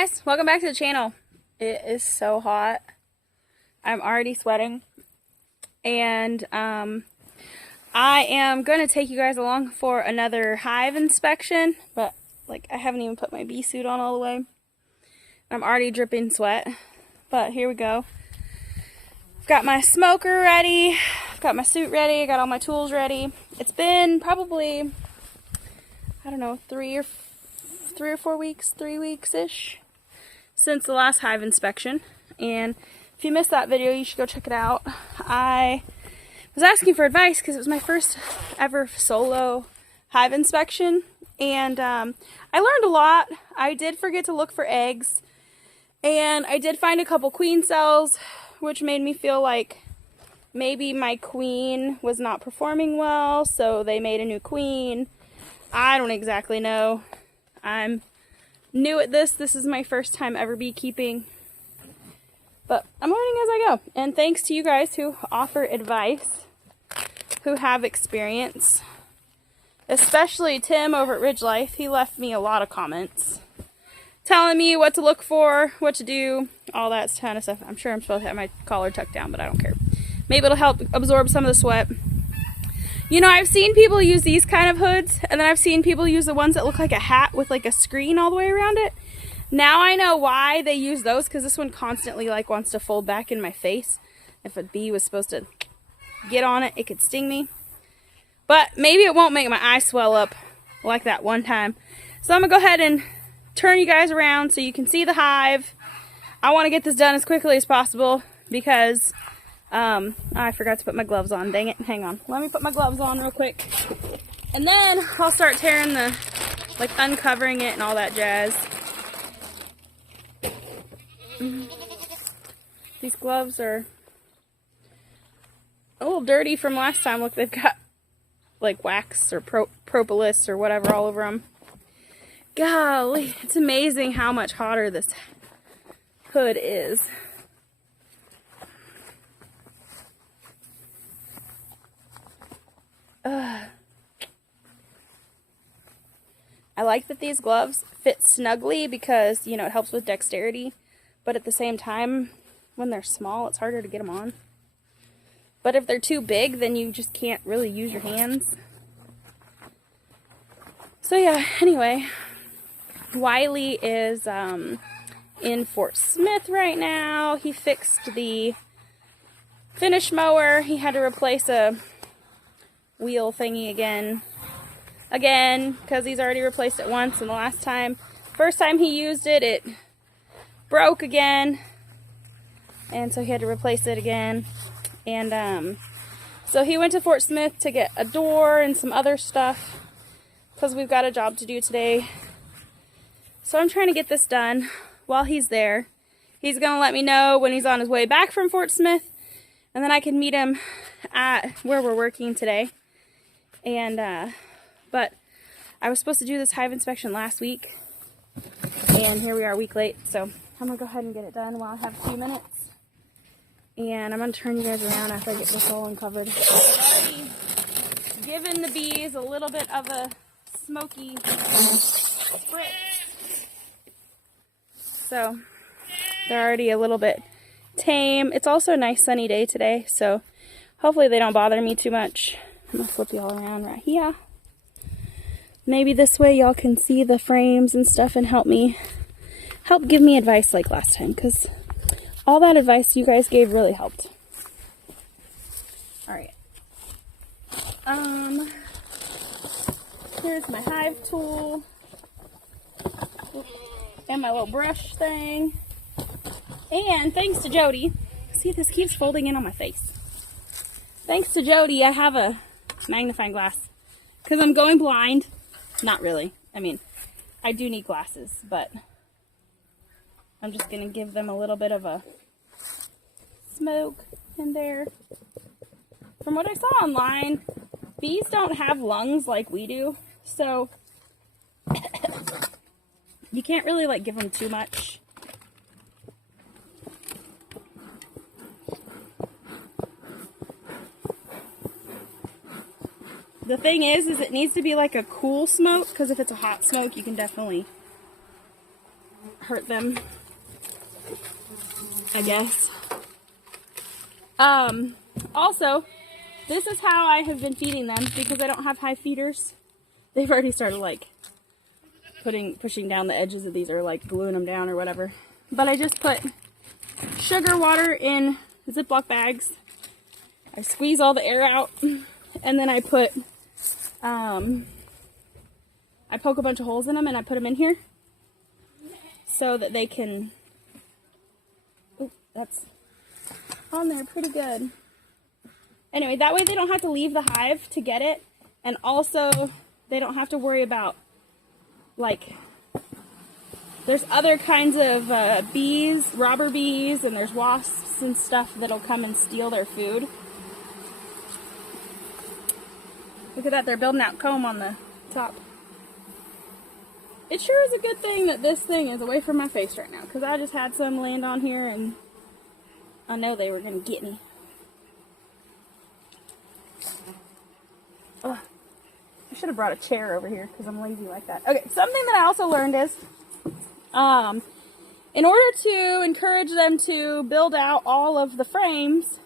Hey guys, welcome back to the channel. It is so hot. I'm already sweating. And I am going to take you guys along for another hive inspection. But like I haven't even put my bee suit on all the way. I'm already dripping sweat. But here we go. I've got my smoker ready. I've got my suit ready. I got all my tools ready. It's been probably, I don't know, 3 or 4 weeks, 3 weeks-ish since the last hive inspection. And if you missed that video, you should go check it out. I was asking for advice because it was my first ever solo hive inspection. And I learned a lot. I did forget to look for eggs. And I did find a couple queen cells, which made me feel like maybe my queen was not performing well, so they made a new queen. I don't exactly know. I'm new at this. This is my first time ever beekeeping. But I'm learning as I go. And thanks to you guys who offer advice, who have experience. Especially Tim over at Ridge Life. He left me a lot of comments telling me what to look for, what to do, all that kind of stuff. I'm sure I'm supposed to have my collar tucked down, but I don't care. Maybe it'll help absorb some of the sweat. You know, I've seen people use these kind of hoods, and then I've seen people use the ones that look like a hat with like a screen all the way around it. Now I know why they use those, because this one constantly like wants to fold back in my face. If a bee was supposed to get on it, it could sting me. But maybe it won't make my eye swell up like that one time. So I'm going to go ahead and turn you guys around so you can see the hive. I want to get this done as quickly as possible because I forgot to put my gloves on. Dang it. Hang on. Let me put my gloves on real quick. And then I'll start tearing the, like uncovering it and all that jazz. These gloves are a little dirty from last time. Look, they've got like wax or propolis or whatever all over them. Golly, it's amazing how much hotter this hood is. I like that these gloves fit snugly because, you know, it helps with dexterity. But at the same time, when they're small, it's harder to get them on. But if they're too big, then you just can't really use your hands. So yeah, anyway, Wiley is in Fort Smith right now. He fixed the finish mower. He had to replace a wheel thingy again, because he's already replaced it once, and the first time he used it, it broke again, and so he had to replace it again. And so he went to Fort Smith to get a door and some other stuff because we've got a job to do today. So I'm trying to get this done while he's there. He's gonna let me know when he's on his way back from Fort Smith, and then I can meet him at where we're working today. And but I was supposed to do this hive inspection last week, and here we are a week late, so I'm gonna go ahead and get it done while I have a few minutes. And I'm gonna turn you guys around after I get this all uncovered. I've already given the bees a little bit of a smoky spritz, so they're already a little bit tame. It's also a nice sunny day today, so hopefully they don't bother me too much. I'm gonna flip y'all around right here. Maybe this way y'all can see the frames and stuff and help give me advice like last time, because all that advice you guys gave really helped. Alright. Here's my hive tool. And my little brush thing. And thanks to Jody, see, this keeps folding in on my face. Thanks to Jody, I have a magnifying glass because I'm going blind. Not really. I mean, I do need glasses, but I'm just going to give them a little bit of a smoke in there. From what I saw online, bees don't have lungs like we do, so you can't really like give them too much. The thing is it needs to be like a cool smoke, because if it's a hot smoke, you can definitely hurt them, I guess. Also, this is how I have been feeding them because I don't have hive feeders. They've already started like pushing down the edges of these, or like gluing them down or whatever. But I just put sugar water in Ziploc bags. I squeeze all the air out, and then I put, I poke a bunch of holes in them and I put them in here so that they can, oh, that's on there pretty good. Anyway, that way they don't have to leave the hive to get it, and also they don't have to worry about, like, there's other kinds of bees, robber bees, and there's wasps and stuff that'll come and steal their food. Look at that, they're building out comb on the top. It sure is a good thing that this thing is away from my face right now, because I just had some land on here and I know they were going to get me. Ugh. I should have brought a chair over here because I'm lazy like that. Okay, something that I also learned is, in order to encourage them to build out all of the frames,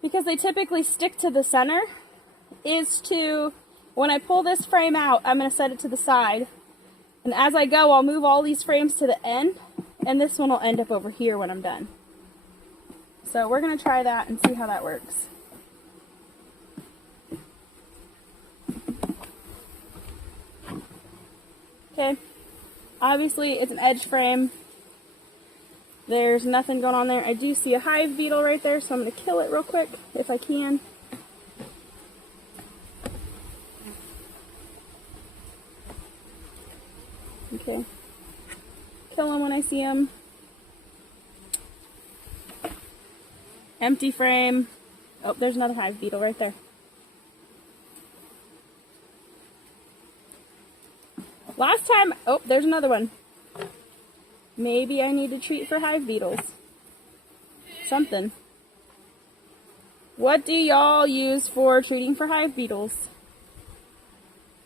because they typically stick to the center, is to, when I pull this frame out, I'm going to set it to the side. And as I go, I'll move all these frames to the end, and this one will end up over here when I'm done. So we're going to try that and see how that works. Okay, obviously it's an edge frame. There's nothing going on there. I do see a hive beetle right there, so I'm going to kill it real quick if I can. Okay, kill them when I see them. Empty frame. Oh, there's another hive beetle right there. Last time, oh, there's another one. Maybe I need to treat for hive beetles. Something. What do y'all use for treating for hive beetles?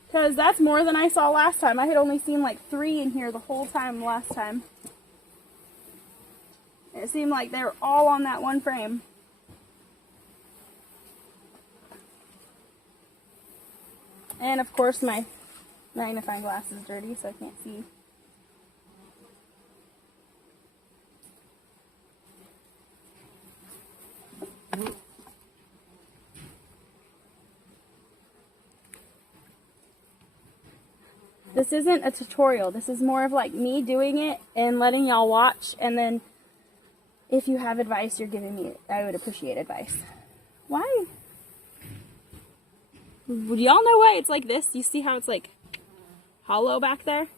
Because that's more than I saw last time. I had only seen like 3 in here the whole time last time. It seemed like they were all on that one frame. And of course my magnifying glass is dirty, so I can't see. This isn't a tutorial. This is more of like me doing it and letting y'all watch, and then if you have advice you're giving me, I would appreciate advice. Why? Do y'all know why it's like this? You see how it's like hollow back there?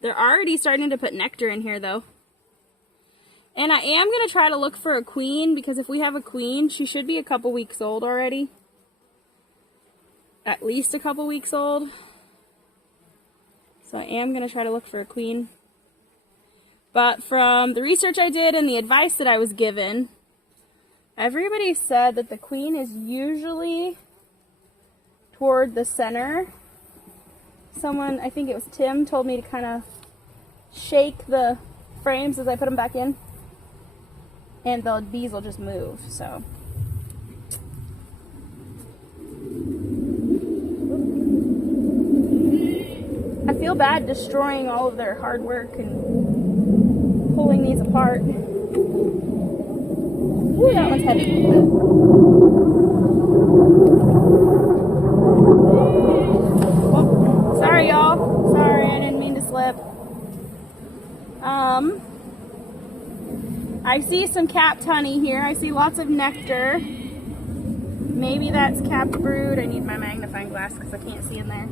They're already starting to put nectar in here though. And I am going to try to look for a queen, because if we have a queen, she should be a couple weeks old already. At least a couple weeks old. So I am going to try to look for a queen. But from the research I did and the advice that I was given, everybody said that the queen is usually toward the center. Someone, I think it was Tim, told me to kind of shake the frames as I put them back in, and the bees will just move. So I feel bad destroying all of their hard work and pulling these apart. Ooh, that one's heavy. Oh, sorry y'all. Sorry, I didn't mean to slip. I see some capped honey here. I see lots of nectar. Maybe that's capped brood. I need my magnifying glass because I can't see in there.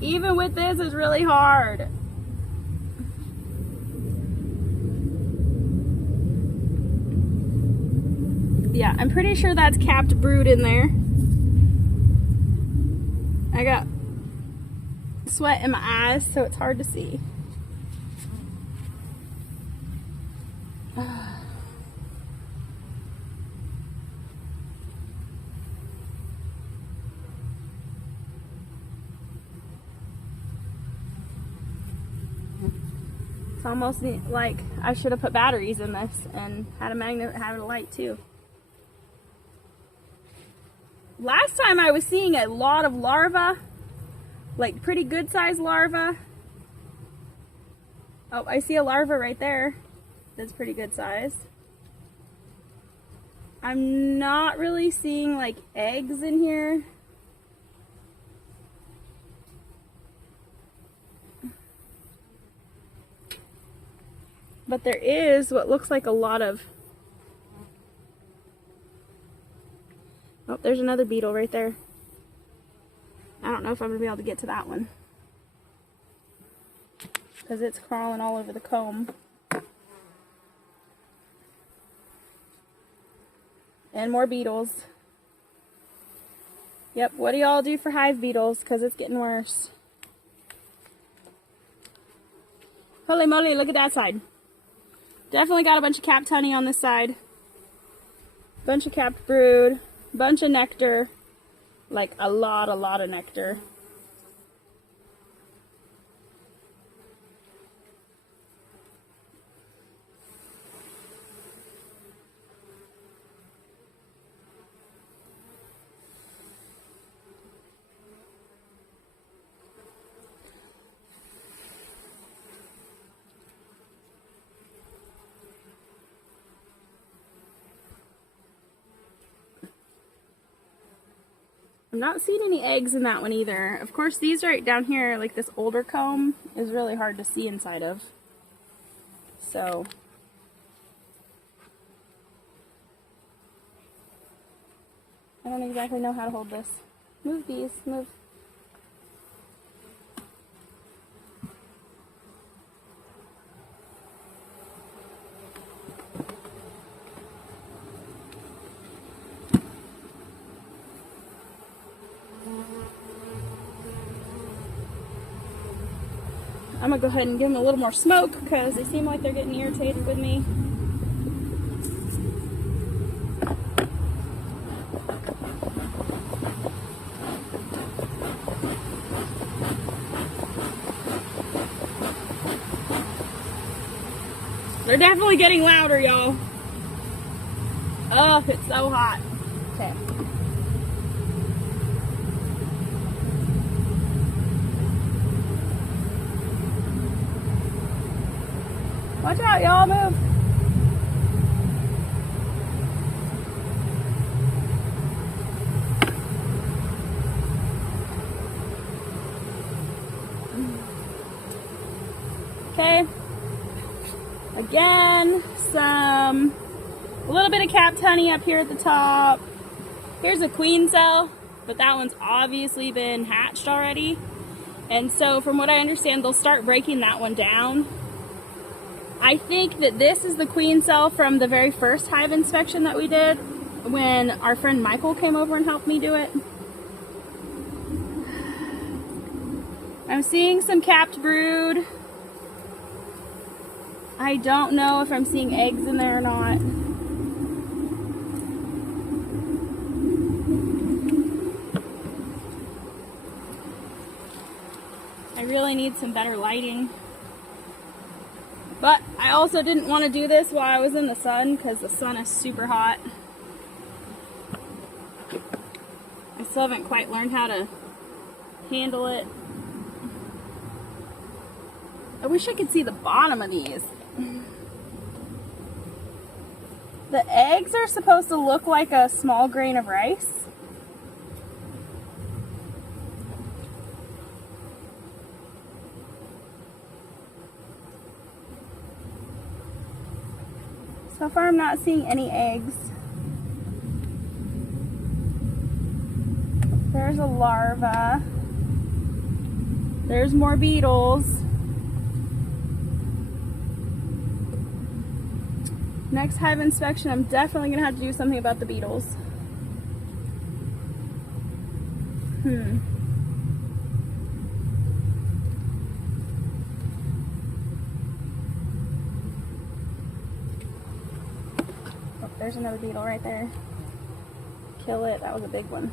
Even with this, it's really hard. Yeah, I'm pretty sure that's capped brood in there. I got sweat in my eyes, so it's hard to see. It's almost like I should have put batteries in this and had a magnet, had a light too. Last time I was seeing a lot of larvae, like pretty good sized larvae. Oh, I see a larva right there. That's pretty good size. I'm not really seeing like eggs in here. But there is what looks like a lot of... Oh, there's another beetle right there. I don't know if I'm going to be able to get to that one, because it's crawling all over the comb. And more beetles. Yep, what do y'all do for hive beetles? Because it's getting worse. Holy moly, look at that side. Definitely got a bunch of capped honey on this side. Bunch of capped brood. Bunch of nectar. Like a lot of nectar. I'm not seeing any eggs in that one either. Of course, these right down here, like this older comb, is really hard to see inside of. So, I don't exactly know how to hold this. Move these, move. I'm gonna go ahead and give them a little more smoke because they seem like they're getting irritated with me. They're definitely getting louder, y'all. Oh, it's so hot. Okay. Watch out, y'all, move. Okay. Again, a little bit of capped honey up here at the top. Here's a queen cell, but that one's obviously been hatched already. And so from what I understand, they'll start breaking that one down. I think that this is the queen cell from the very first hive inspection that we did when our friend Michael came over and helped me do it. I'm seeing some capped brood. I don't know if I'm seeing eggs in there or not. I really need some better lighting. But I also didn't want to do this while I was in the sun because the sun is super hot. I still haven't quite learned how to handle it. I wish I could see the bottom of these. The eggs are supposed to look like a small grain of rice. So far I'm not seeing any eggs. There's a larva. There's more beetles. Next hive inspection, I'm definitely going to have to do something about the beetles. Oh, there's another beetle right there. Kill it. That was a big one.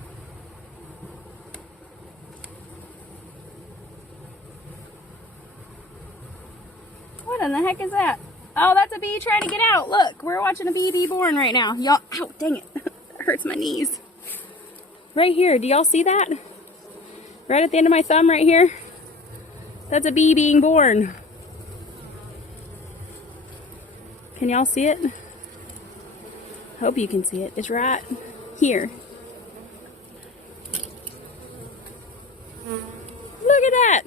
What in the heck is that? Oh, that's a bee trying to get out. Look, we're watching a bee be born right now. Y'all, ow, dang it. That hurts my knees. Right here, do y'all see that? Right at the end of my thumb right here? That's a bee being born. Can y'all see it? Hope you can see it. It's right here. Look at that.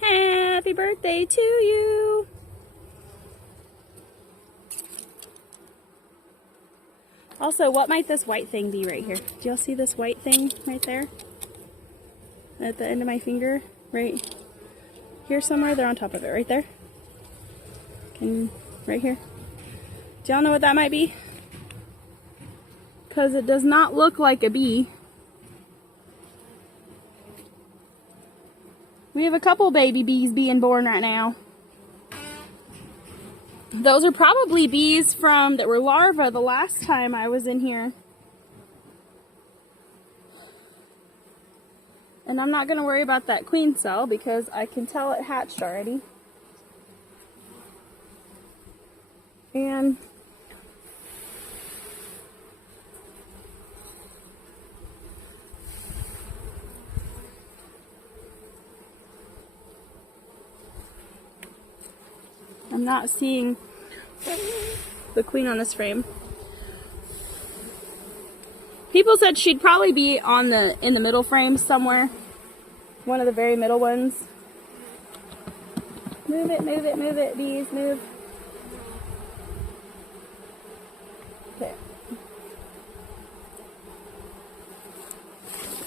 Happy birthday to you. Also, what might this white thing be right here? Do y'all see this white thing right there? At the end of my finger? Right here somewhere? They're on top of it. Right there? Right here? Do y'all know what that might be? Because it does not look like a bee. We have a couple baby bees being born right now. Those are probably bees that were larvae the last time I was in here. And I'm not going to worry about that queen cell because I can tell it hatched already. And I'm not seeing the queen on this frame. People said she'd probably be in the middle frame somewhere. One of the very middle ones. Move it, bees, move. Okay.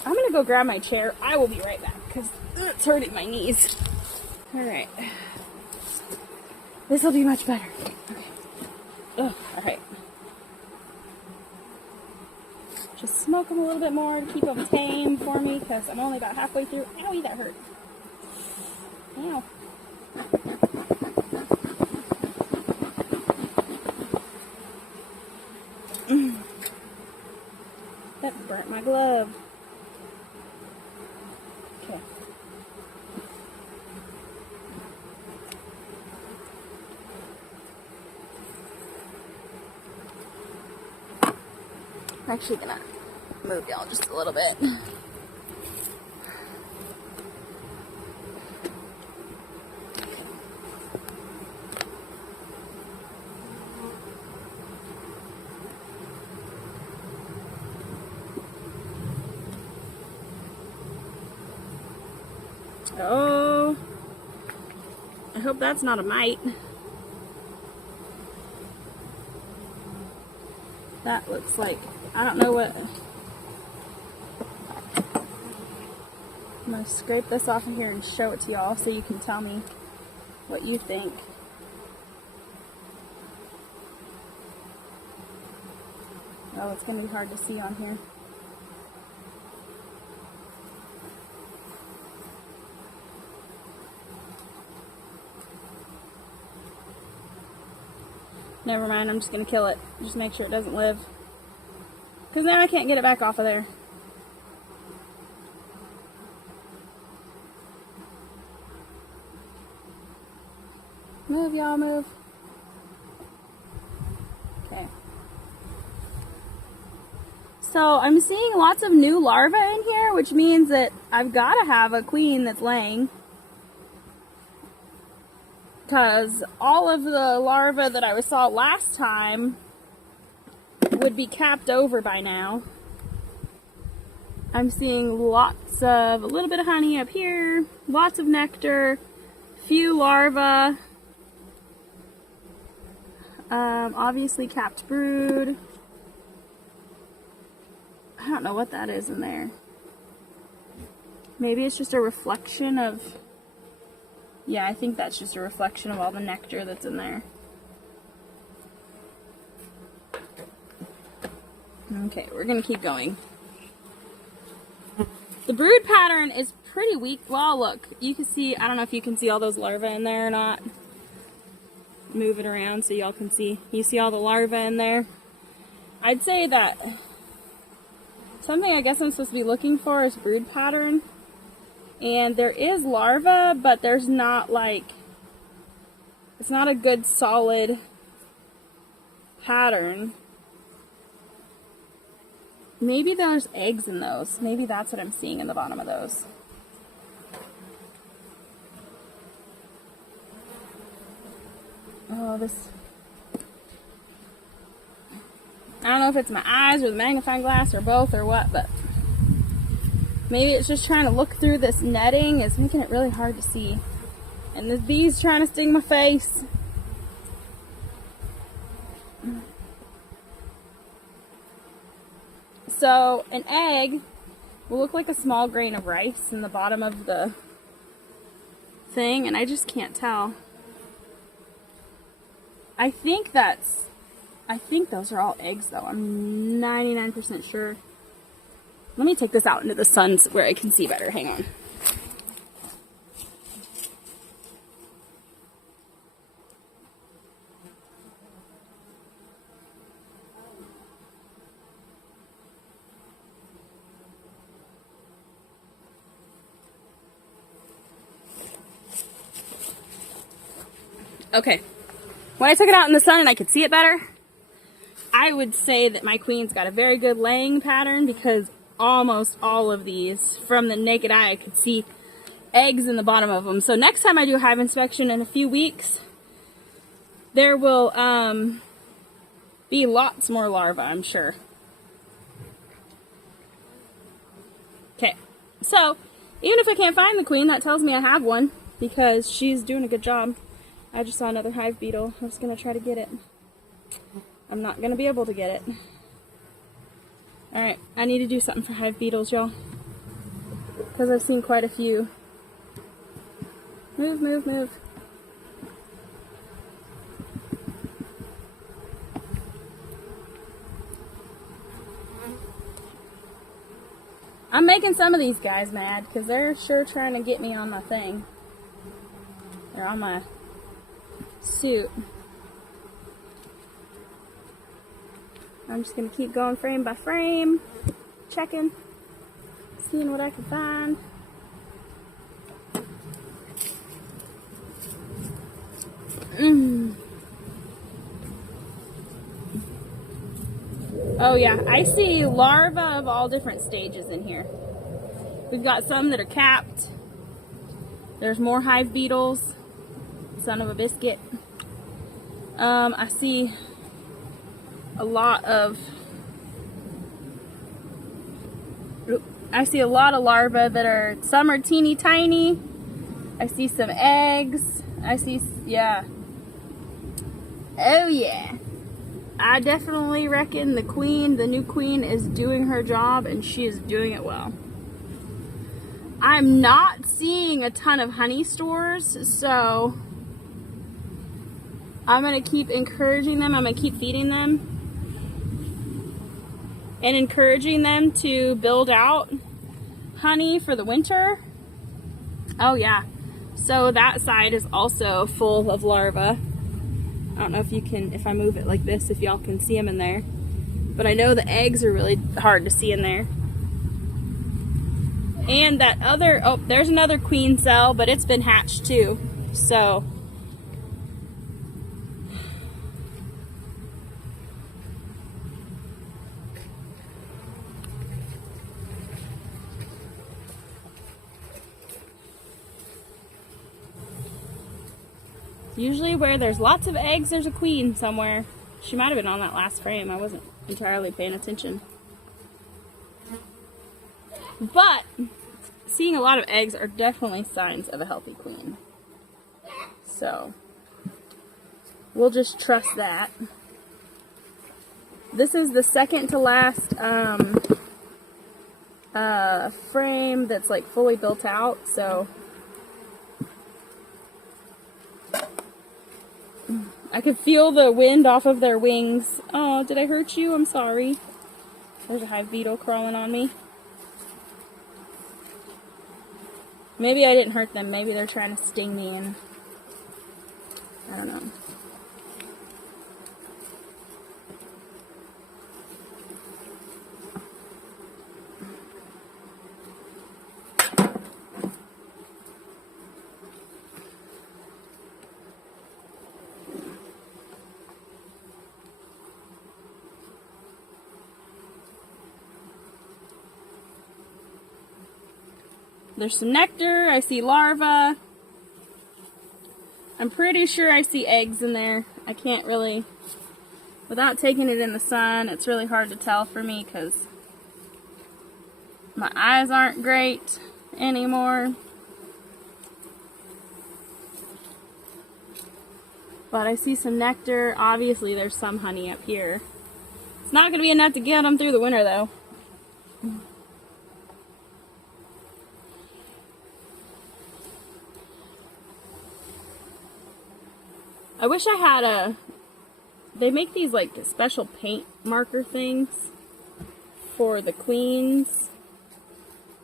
I'm gonna go grab my chair. I will be right back because it's hurting my knees. Alright. This will be much better. Okay. Ugh, alright. Just smoke them a little bit more to keep them tame for me because I'm only about halfway through. Owie, that hurt. Ow. That burnt my glove. Okay. I'm actually gonna move y'all just a little bit. Oh, I hope that's not a mite. That looks like, I don't know what. I'm going to scrape this off of here and show it to y'all so you can tell me what you think. Oh, it's going to be hard to see on here. Never mind, I'm just going to kill it. Just make sure it doesn't live. Because now I can't get it back off of there. Move, y'all, move. Okay. So I'm seeing lots of new larvae in here, which means that I've got to have a queen that's laying. Because all of the larvae that I saw last time would be capped over by now. I'm seeing a little bit of honey up here, lots of nectar, few larvae, obviously capped brood. I don't know what that is in there. Maybe it's just a reflection of, yeah, I think that's just a reflection of all the nectar that's in there. Okay, we're gonna keep going. The brood pattern is pretty weak. Well, look, you can see, I don't know if you can see all those larvae in there or not. Move it around so y'all can see. You see all the larvae in there? I'd say that something I guess I'm supposed to be looking for is brood pattern. And there is larva, but there's not like, it's not a good solid pattern. Maybe there's eggs in those. Maybe that's what I'm seeing in the bottom of those. Oh, this... I don't know if it's my eyes or the magnifying glass or both or what, but maybe it's just trying to look through this netting. It's making it really hard to see. And the bee's trying to sting my face. So an egg will look like a small grain of rice in the bottom of the thing, and I just can't tell. I think those are all eggs though. I'm 99% sure. Let me take this out into the sun where I can see better. Hang on. Okay. When I took it out in the sun and I could see it better, I would say that my queen's got a very good laying pattern, because almost all of these, from the naked eye, I could see eggs in the bottom of them. So next time I do a hive inspection in a few weeks, there will be lots more larvae, I'm sure. Okay, so even if I can't find the queen, that tells me I have one, because she's doing a good job. I just saw another hive beetle. I was going to try to get it. I'm not going to be able to get it. Alright, I need to do something for hive beetles, y'all. Because I've seen quite a few. Move, move, move. I'm making some of these guys mad, because they're sure trying to get me on my thing. They're on my suit. I'm just going to keep going frame by frame, checking, seeing what I can find. Oh yeah, I see larvae of all different stages in here. We've got some that are capped. There's more hive beetles. Son of a biscuit. I see a lot of larvae that are, some are teeny tiny. I see some eggs. I see, yeah. Oh yeah. I definitely reckon the new queen is doing her job, and she is doing it well. I'm not seeing a ton of honey stores, so I'm going to keep encouraging them. I'm going to keep feeding them and encouraging them to build out honey for the winter. Oh yeah. So that side is also full of larvae. I don't know if you can, if I move it like this, if y'all can see them in there. But I know the eggs are really hard to see in there. And that other, oh, there's another queen cell, but it's been hatched too. So usually where there's lots of eggs, there's a queen somewhere. She might have been on that last frame. I wasn't entirely paying attention. But seeing a lot of eggs are definitely signs of a healthy queen. So we'll just trust that. This is the second to last frame that's like fully built out, so I could feel the wind off of their wings. Oh, did I hurt you? I'm sorry. There's a hive beetle crawling on me. Maybe I didn't hurt them. Maybe they're trying to sting me, and I don't know. There's some nectar. I see larvae. I'm pretty sure I see eggs in there. I can't really, without taking it in the sun, it's really hard to tell for me because my eyes aren't great anymore. But I see some nectar. Obviously, there's some honey up here. It's not going to be enough to get them through the winter, though. I wish I had a... They make these, like, special paint marker things for the queens.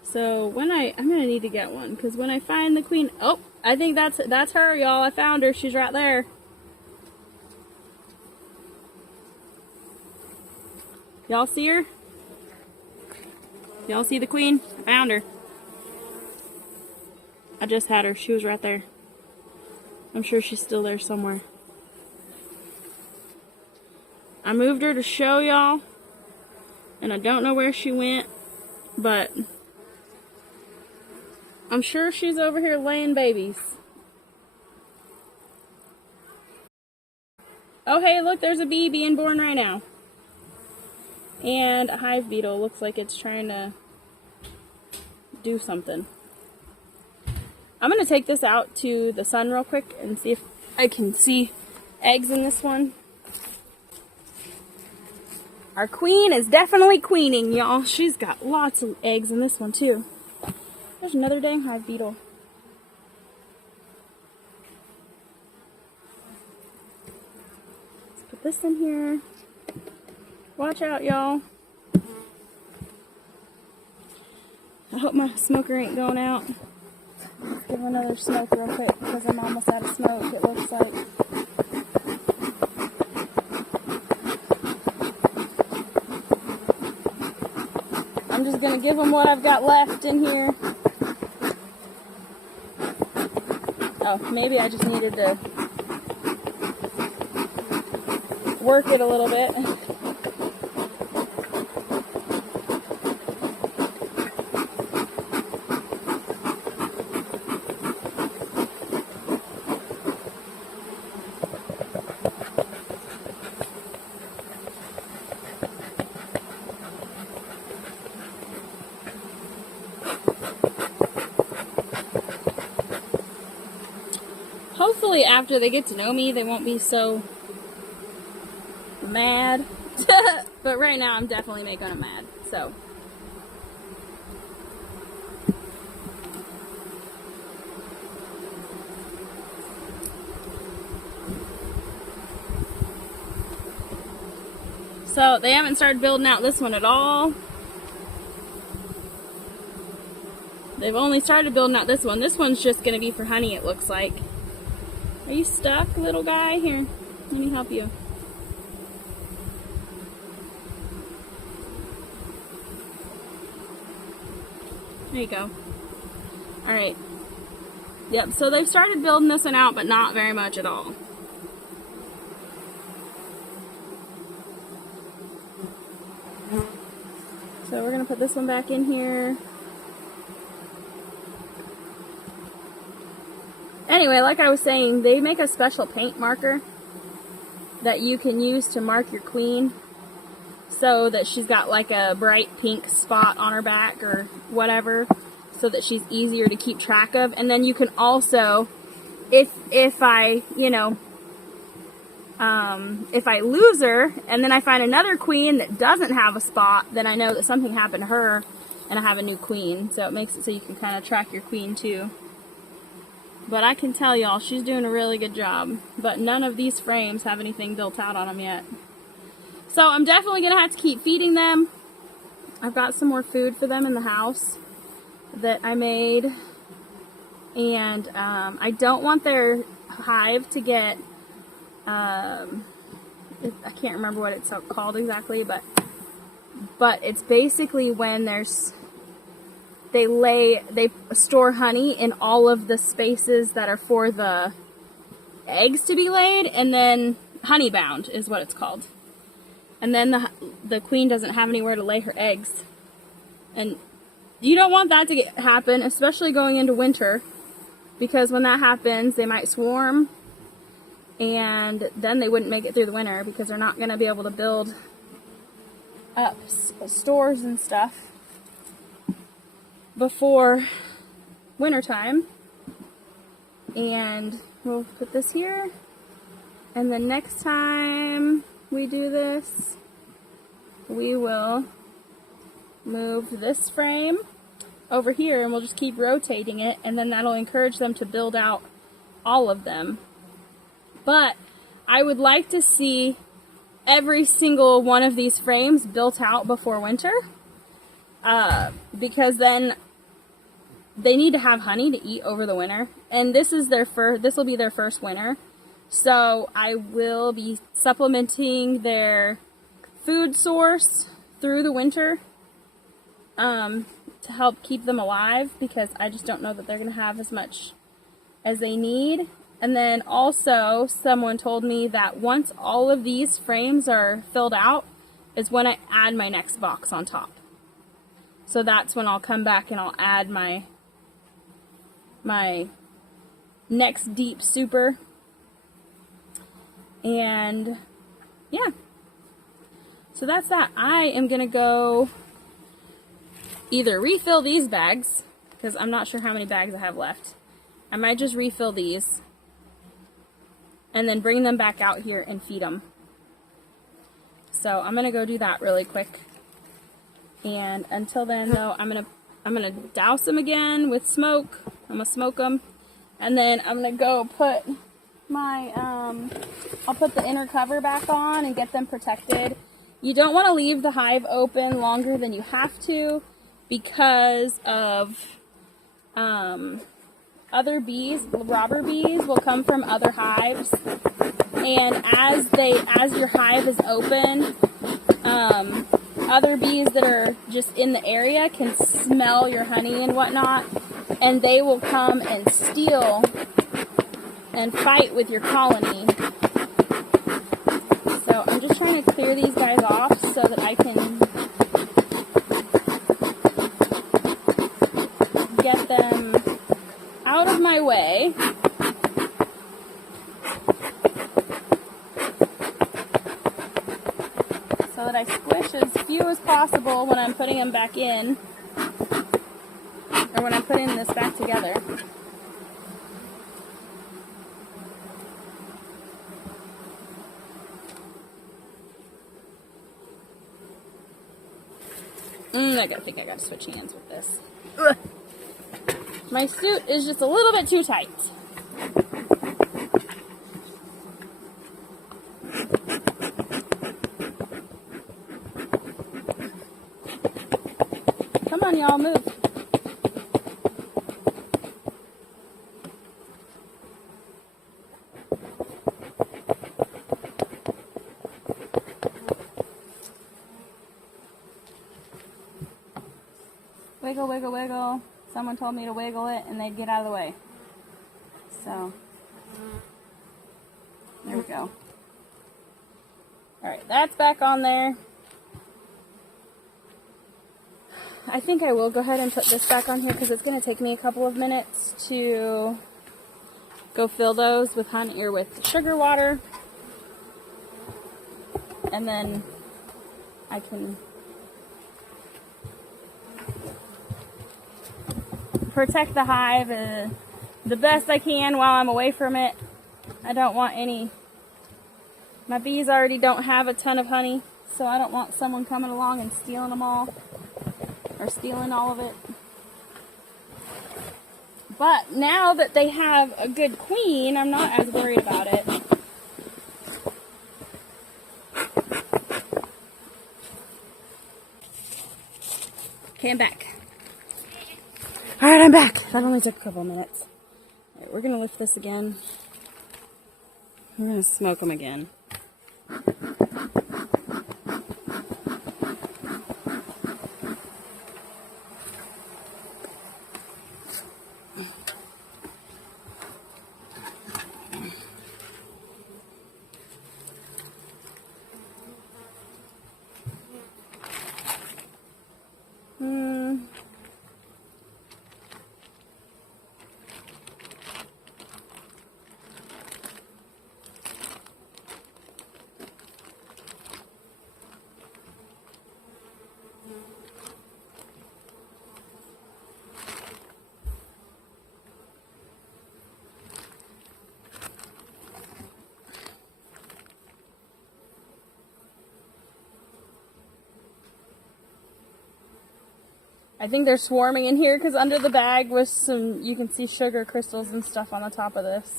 So, when I'm going to need to get one. Because when I find the queen... Oh, I think that's her, y'all. I found her. She's right there. Y'all see her? Y'all see the queen? I found her. I just had her. She was right there. I'm sure she's still there somewhere. I moved her to show y'all, and I don't know where she went, but I'm sure she's over here laying babies. Oh, hey, look, there's a bee being born right now. And a hive beetle looks like it's trying to do something. I'm going to take this out to the sun real quick and see if I can see eggs in this one. Our queen is definitely queening, y'all. She's got lots of eggs in this one, too. There's another dang hive beetle. Let's put this in here. Watch out, y'all. I hope my smoker ain't going out. Let's give another smoke real quick because I'm almost out of smoke, it looks like. I'm just going to give them what I've got left in here. Oh, maybe I just needed to work it a little bit. Hopefully after they get to know me, they won't be so mad. But right now, I'm definitely making them mad. So. So, they haven't started building out this one at all. They've only started building out this one. This one's just going to be for honey, it looks like. Are you stuck, little guy? Here, let me help you. There you go. Alright. Yep, so they've started building this one out, but not very much at all. So we're going to put this one back in here. Anyway, like I was saying, they make a special paint marker that you can use to mark your queen so that she's got like a bright pink spot on her back or whatever, so that she's easier to keep track of. And then you can also, if I lose her and then I find another queen that doesn't have a spot, then I know that something happened to her and I have a new queen. So it makes it so you can kind of track your queen too. But I can tell y'all, she's doing a really good job. But none of these frames have anything built out on them yet. So I'm definitely going to have to keep feeding them. I've got some more food for them in the house that I made. And I don't want their hive to get, I can't remember what it's called exactly, but it's basically when they store honey in all of the spaces that are for the eggs to be laid, and then honey bound is what it's called. And then the queen doesn't have anywhere to lay her eggs. And you don't want that to happen, especially going into winter, because when that happens, they might swarm, and then they wouldn't make it through the winter because they're not going to be able to build up stores and stuff before wintertime. And we'll put this here, and the next time we do this, we will move this frame over here, and we'll just keep rotating it, and then that'll encourage them to build out all of them. But I would like to see every single one of these frames built out before winter, because then they need to have honey to eat over the winter, and this will be their first winter. So I will be supplementing their food source through the winter to help keep them alive, because I just don't know that they're going to have as much as they need. And then also, someone told me that once all of these frames are filled out is when I add my next box on top. So that's when I'll come back and I'll add my next deep super. And yeah, so that's that. I am going to go either refill these bags, because I'm not sure how many bags I have left. I might just refill these and then bring them back out here and feed them. So I'm going to go do that really quick. And until then, though, I'm gonna douse them again with smoke. I'm gonna smoke them, and then I'm gonna go put my I'll put the inner cover back on and get them protected. You don't want to leave the hive open longer than you have to, because of other bees. Robber bees will come from other hives, and as your hive is open, other bees that are just in the area can smell your honey and whatnot, and they will come and steal and fight with your colony. So I'm just trying to clear these guys off so that I can get them out of my way. So that I squish as few as possible when I'm putting them back in, or when I'm putting this back together. I think I gotta switch hands with this. Ugh. My suit is just a little bit too tight. Come on, y'all, move. Wiggle, wiggle, wiggle. Someone told me to wiggle it and they'd get out of the way. So, there we go. Alright, that's back on there. I think I will go ahead and put this back on here because it's going to take me a couple of minutes to go fill those with honey or with sugar water. And then I can protect the hive the best I can while I'm away from it. I don't want my bees already don't have a ton of honey, so I don't want someone coming along and stealing them all, or stealing all of it. But now that they have a good queen, I'm not as worried about it. Okay, I'm back. Alright, I'm back. That only took a couple of minutes. Alright, we're going to lift this again. We're going to smoke them again. I think they're swarming in here because under the bag was some, you can see sugar crystals and stuff on the top of this.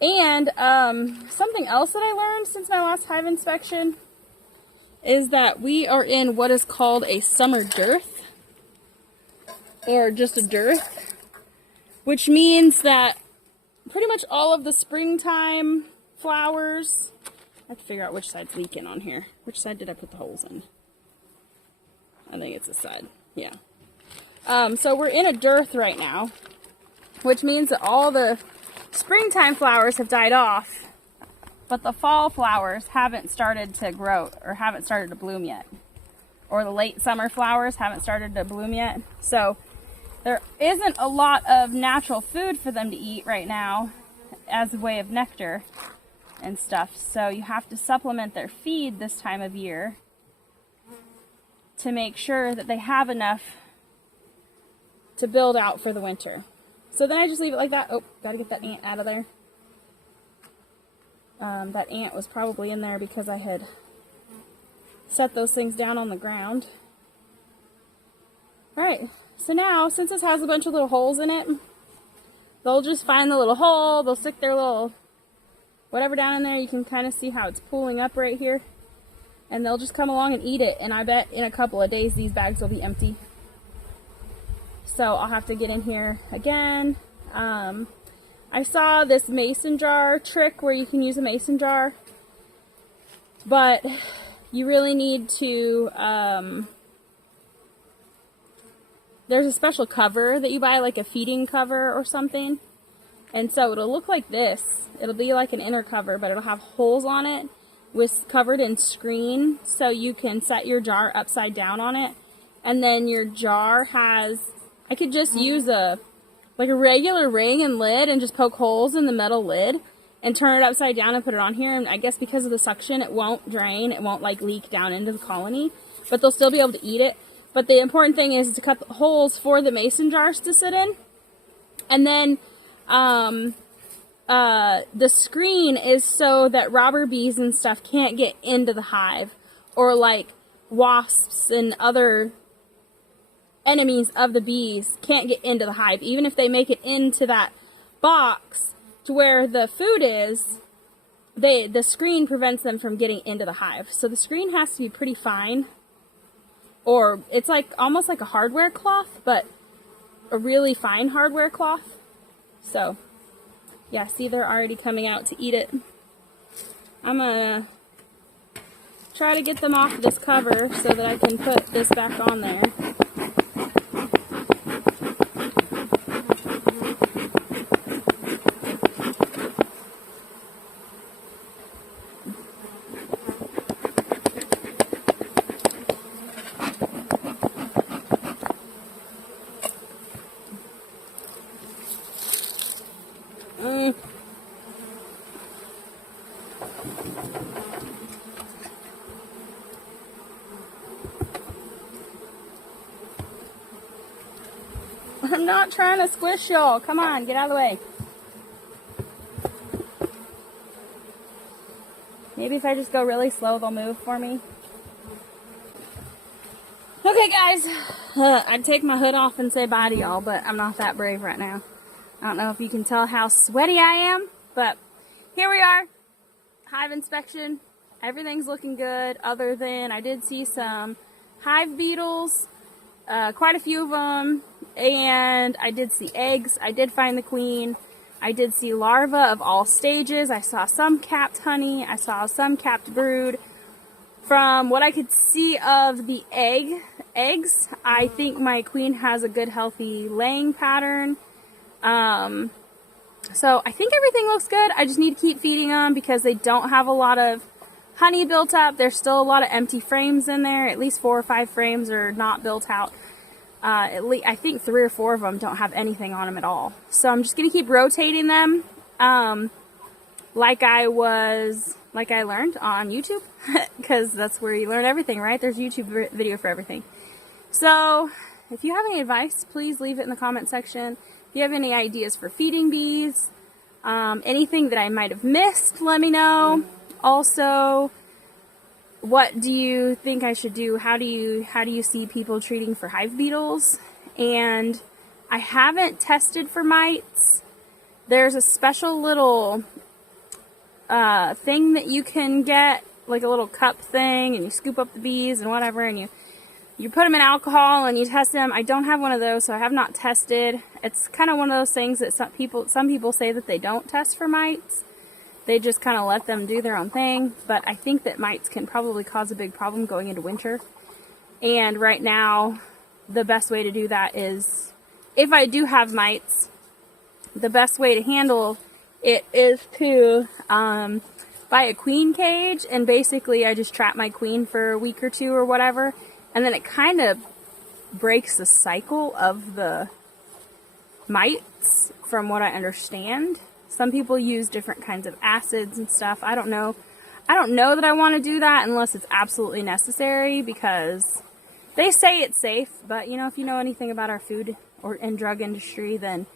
And something else that I learned since my last hive inspection is that we are in what is called a summer dearth, or just a dearth, which means that pretty much all of the springtime flowers, I have to figure out which side's leaking on here. Which side did I put the holes in? I think it's this side. Yeah. So we're in a dearth right now, which means that all the springtime flowers have died off, but the fall flowers haven't started to grow or haven't started to bloom yet. Or the late summer flowers haven't started to bloom yet. So there isn't a lot of natural food for them to eat right now as a way of nectar and stuff. So you have to supplement their feed this time of year to make sure that they have enough to build out for the winter. So then I just leave it like that. Oh, gotta get that ant out of there. That ant was probably in there because I had set those things down on the ground. Alright, so now, since this has a bunch of little holes in it, they'll just find the little hole, they'll stick their little whatever down in there. You can kind of see how it's pooling up right here. And they'll just come along and eat it, and I bet in a couple of days these bags will be empty. So I'll have to get in here again. I saw this mason jar trick where you can use a mason jar, but you really need to, there's a special cover that you buy, like a feeding cover or something, and so it'll look like this. It'll be like an inner cover, but it'll have holes on it with covered in screen, so you can set your jar upside down on it, and then your jar has, I could just use like a regular ring and lid and just poke holes in the metal lid and turn it upside down and put it on here, and I guess because of the suction it won't drain, it won't like leak down into the colony, but they'll still be able to eat it. But the important thing is to cut the holes for the mason jars to sit in, and then the screen is so that robber bees and stuff can't get into the hive, or like wasps and other enemies of the bees can't get into the hive. Even if they make it into that box to where the food is, the screen prevents them from getting into the hive. So the screen has to be pretty fine, or it's like almost like a hardware cloth, but a really fine hardware cloth. So yeah, see, they're already coming out to eat it. I'm gonna try to get them off this cover so that I can put this back on there. I'm not trying to squish y'all. Come on, get out of the way. Maybe if I just go really slow, they'll move for me. Okay, guys. I'd take my hood off and say bye to y'all, but I'm not that brave right now. I don't know if you can tell how sweaty I am, but here we are. Hive inspection. Everything's looking good, other than I did see some hive beetles, quite a few of them, and I did see eggs. I did find the queen. I did see larvae of all stages. I saw some capped honey. I saw some capped brood. From what I could see of the eggs, I think my queen has a good healthy laying pattern. So I think everything looks good. I just need to keep feeding them because they don't have a lot of honey built up. There's still a lot of empty frames in there. At least 4 or 5 frames are not built out. At least I think 3 or 4 of them don't have anything on them at all. So I'm just gonna keep rotating them, like I learned on YouTube, because that's where you learn everything, right? There's a YouTube video for everything. So if you have any advice, please leave it in the comment section. If you have any ideas for feeding bees, anything that I might have missed, let me know. Also, what do you think I should do? How do you see people treating for hive beetles? And I haven't tested for mites. There's a special little thing that you can get, like a little cup thing, and you scoop up the bees and whatever, and you put them in alcohol and you test them. I don't have one of those, so I have not tested. It's kind of one of those things that some people say that they don't test for mites. They just kind of let them do their own thing. But I think that mites can probably cause a big problem going into winter. And right now, the best way to do that is, if I do have mites, the best way to handle it is to buy a queen cage, and basically I just trap my queen for a week or two or whatever, and then it kind of breaks the cycle of the mites, from what I understand. Some people use different kinds of acids and stuff. I don't know. I don't know that I want to do that unless it's absolutely necessary, because they say it's safe, but you know, if you know anything about our food and drug industry, then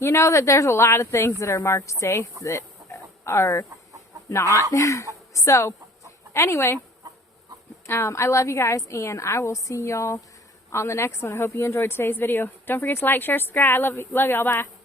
you know that there's a lot of things that are marked safe that are not. So anyway, I love you guys, and I will see y'all on the next one. I hope you enjoyed today's video. Don't forget to like, share, subscribe. I love y'all. Bye.